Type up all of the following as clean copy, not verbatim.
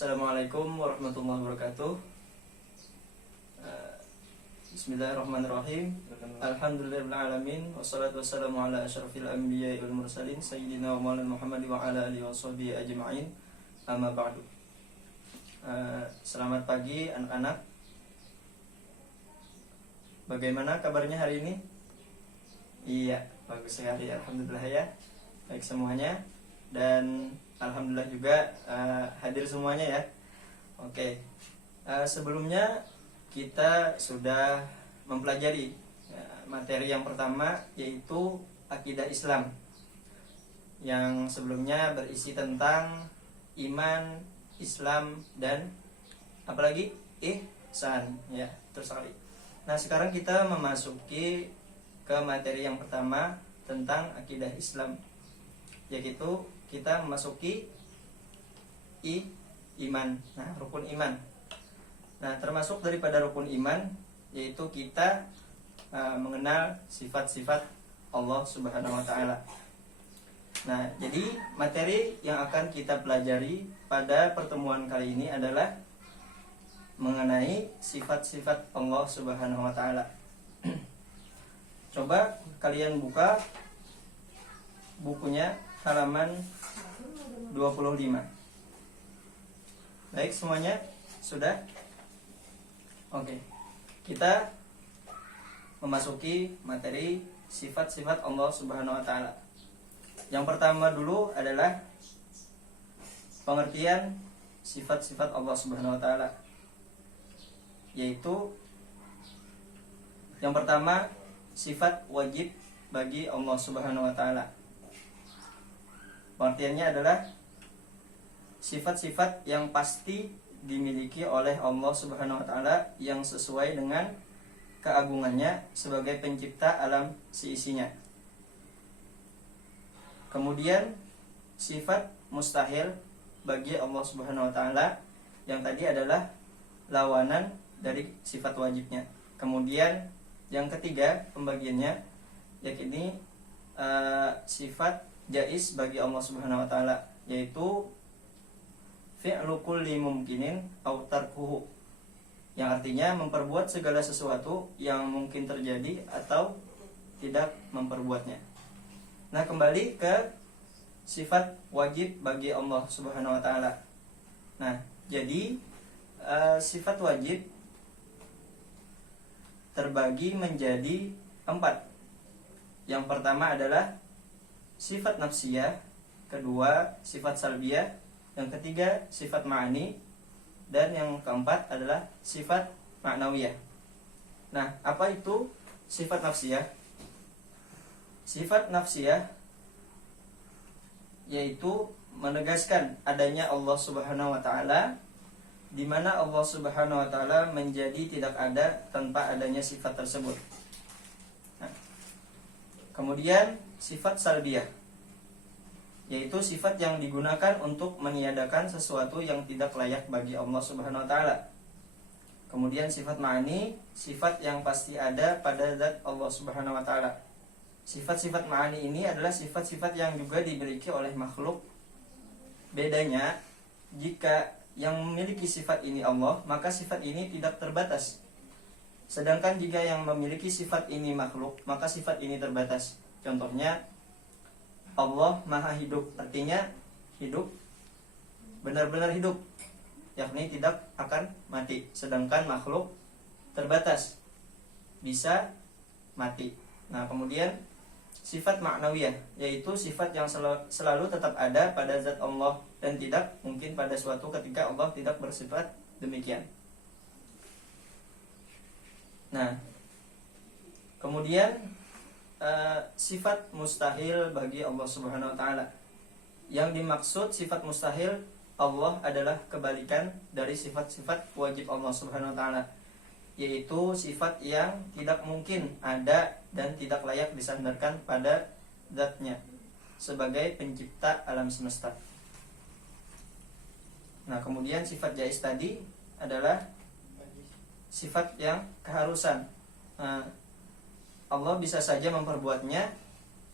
Assalamualaikum warahmatullahi wabarakatuh. Bismillahirrahmanirrahim. Alhamdulillahirrahmanirrahim. Wassalatu wassalamu ala asyrafil anbiya'i wal mursalin Sayyidina wa maulana Muhammad wa ala alihi wa sahbihi ajma'in. Amma ba'du. Selamat pagi anak-anak. Bagaimana kabarnya hari ini? Iya, bagus sekali, alhamdulillah ya. Baik semuanya. Dan alhamdulillah juga hadir semuanya ya. Oke. Sebelumnya kita sudah mempelajari materi yang pertama, yaitu akidah Islam, yang sebelumnya berisi tentang iman, Islam, dan apalagi ihsan ya, terus sekali. Nah, sekarang kita memasuki ke materi yang pertama tentang akidah Islam, yaitu kita memasuki iman. Nah, rukun iman. Nah, termasuk daripada rukun iman yaitu kita mengenal sifat-sifat Allah Subhanahu wa taala. Nah, jadi materi yang akan kita pelajari pada pertemuan kali ini adalah mengenai sifat-sifat Allah Subhanahu wa taala. Coba kalian buka bukunya halaman 25. Baik semuanya? Sudah? Oke. Kita memasuki materi sifat-sifat Allah Subhanahu wa taala. Yang pertama dulu adalah pengertian sifat-sifat Allah Subhanahu wa taala. Yaitu yang pertama, sifat wajib bagi Allah Subhanahu wa taala. Pengertiannya adalah sifat-sifat yang pasti dimiliki oleh Allah Subhanahu wa taala yang sesuai dengan keagungannya sebagai pencipta alam seisinya. Kemudian sifat mustahil bagi Allah Subhanahu wa taala yang tadi adalah lawanan dari sifat wajibnya. Kemudian yang ketiga pembagiannya yakni sifat jaiz bagi Allah Subhanahu wa taala, yaitu fi'lu kulli mumkinin aw tarkuhu, yang artinya memperbuat segala sesuatu yang mungkin terjadi atau tidak memperbuatnya. Nah, kembali ke sifat wajib bagi Allah Subhanahu wa taala. Nah, jadi sifat wajib terbagi menjadi 4. Yang pertama adalah sifat nafsiyah, kedua sifat salbiyah, yang ketiga sifat ma'ani, dan yang keempat adalah sifat ma'nawiyah. Nah, apa itu sifat nafsiyah? Sifat nafsiyah yaitu menegaskan adanya Allah Subhanahu wa taala, di mana Allah Subhanahu wa taala menjadi tidak ada tanpa adanya sifat tersebut. Nah, kemudian sifat salbiyah, yaitu sifat yang digunakan untuk meniadakan sesuatu yang tidak layak bagi Allah Subhanahu wa taala. Kemudian sifat ma'ani, sifat yang pasti ada pada zat Allah Subhanahu wa taala. Sifat-sifat ma'ani ini adalah sifat-sifat yang juga dimiliki oleh makhluk. Bedanya, jika yang memiliki sifat ini Allah, maka sifat ini tidak terbatas. Sedangkan jika yang memiliki sifat ini makhluk, maka sifat ini terbatas. Contohnya, Allah maha hidup, artinya hidup, benar-benar hidup, yakni tidak akan mati. Sedangkan makhluk terbatas, bisa mati. Nah, kemudian sifat ma'nawiyah, yaitu sifat yang selalu tetap ada pada zat Allah dan tidak mungkin pada suatu ketika Allah tidak bersifat demikian. Nah, kemudian sifat mustahil bagi Allah Subhanahu wa taala. Yang dimaksud sifat mustahil Allah adalah kebalikan dari sifat-sifat wajib Allah Subhanahu wa taala, yaitu sifat yang tidak mungkin ada dan tidak layak disandarkan pada zatnya sebagai pencipta alam semesta. Nah, kemudian sifat jaiz tadi adalah sifat yang keharusan. Allah bisa saja memperbuatnya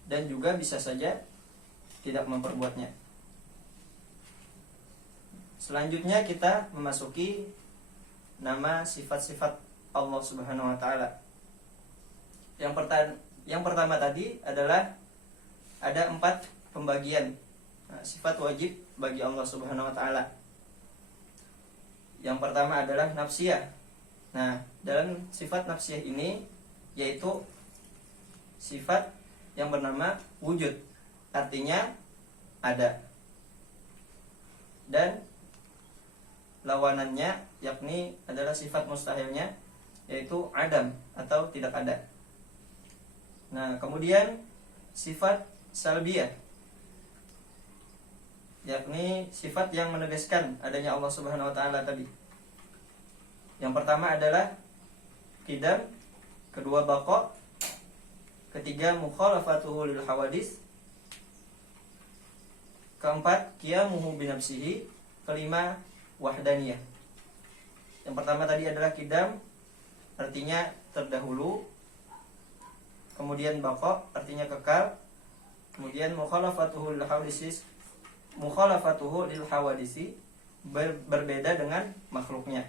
dan juga bisa saja tidak memperbuatnya. Selanjutnya kita memasuki nama sifat-sifat Allah Subhanahu wa taala. Yang pertama tadi adalah ada 4 pembagian sifat wajib bagi Allah Subhanahu wa taala. Yang pertama adalah nafsiyah. Nah, dalam sifat nafsiyah ini yaitu sifat yang bernama wujud, artinya ada. Dan lawanannya yakni adalah sifat mustahilnya, yaitu adam atau tidak ada. Nah, kemudian sifat salbiyah, yakni sifat yang menegaskan adanya Allah Subhanahu wa taala tadi. Yang pertama adalah qidam, kedua baqa, ketiga mukhalafatuhu lil hawadits, keempat qiyamuhu binafsihi, kelima wahdaniyah. Yang pertama tadi adalah qidam, artinya terdahulu. Kemudian baqa, artinya kekal. Kemudian mukhalafatuhu lil hawadisi, berbeda dengan makhluknya.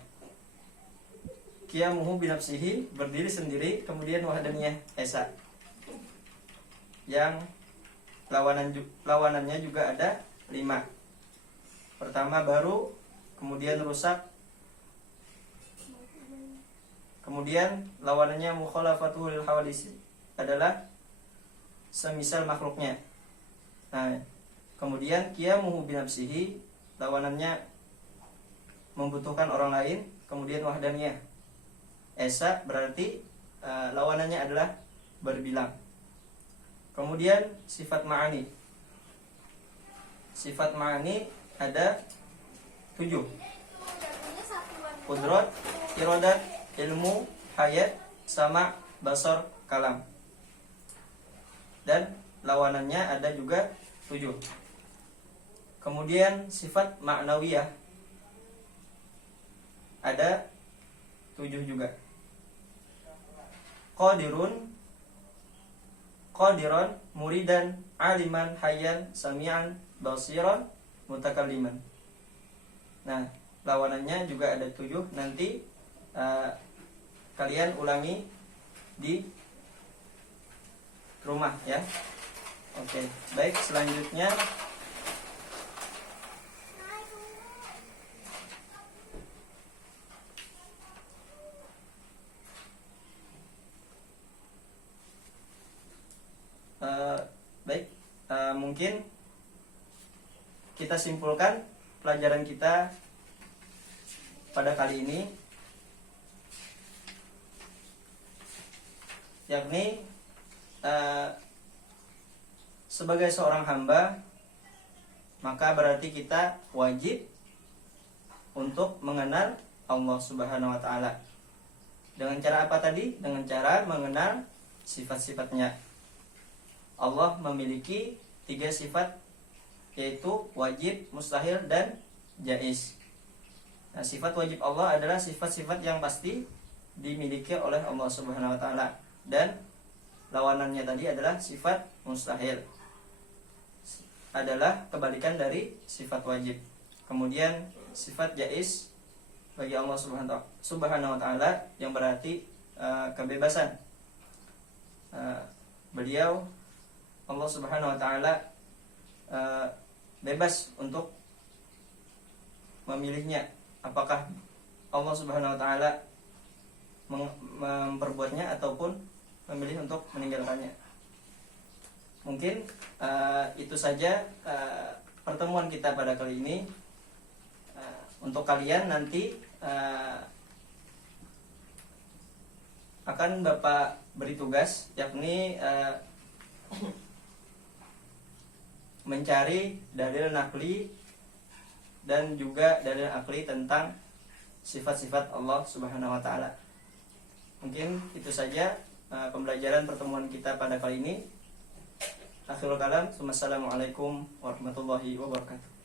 Qiyamuhu binafsihi, berdiri sendiri. Kemudian wahdaniyah, esa, yang lawanannya juga ada 5. Pertama baru, kemudian rusak, kemudian lawanannya mukhalafatuhu lil hawadits adalah semisal makhluknya. Nah, kemudian qiyamuhu binafsihi, lawanannya membutuhkan orang lain. Kemudian wahdaniyah, esa, berarti lawanannya adalah berbilang. Kemudian sifat ma'ani. Sifat ma'ani ada 7. Qudrat, iradat, ilmu, hayat, sama, basar, kalam. Dan lawanannya ada juga 7. Kemudian sifat ma'nawiyah ada 7 juga. Qadiran, muridan, aliman, hayyan, sami'an, basiran, mutakalliman. Nah, lawanannya juga ada 7. Nanti kalian ulangi di rumah ya. Oke, baik, selanjutnya mungkin kita simpulkan pelajaran kita pada kali ini, yakni sebagai seorang hamba, maka berarti kita wajib untuk mengenal Allah Subhanahu wa taala. Dengan cara apa tadi? Dengan cara mengenal sifat-sifatnya. Allah memiliki 3 sifat, yaitu wajib, mustahil, dan jaiz. Nah, sifat wajib Allah adalah sifat-sifat yang pasti dimiliki oleh Allah Subhanahu wa taala, dan lawanannya tadi adalah sifat mustahil, adalah kebalikan dari sifat wajib. Kemudian sifat jaiz bagi Allah Subhanahu wa taala yang berarti kebebasan. Beliau, Allah Subhanahu wa taala, bebas untuk memilihnya, apakah Allah Subhanahu wa taala memperbuatnya ataupun memilih untuk meninggalkannya. Mungkin itu saja pertemuan kita pada kali ini. Untuk kalian nanti akan Bapak beri tugas, yakni mencari dalil naqli dan juga dalil akli tentang sifat-sifat Allah Subhanahu wa taala. Mungkin itu saja pembelajaran pertemuan kita pada kali ini. Akhirul kalam, wassalamualaikum warahmatullahi wabarakatuh.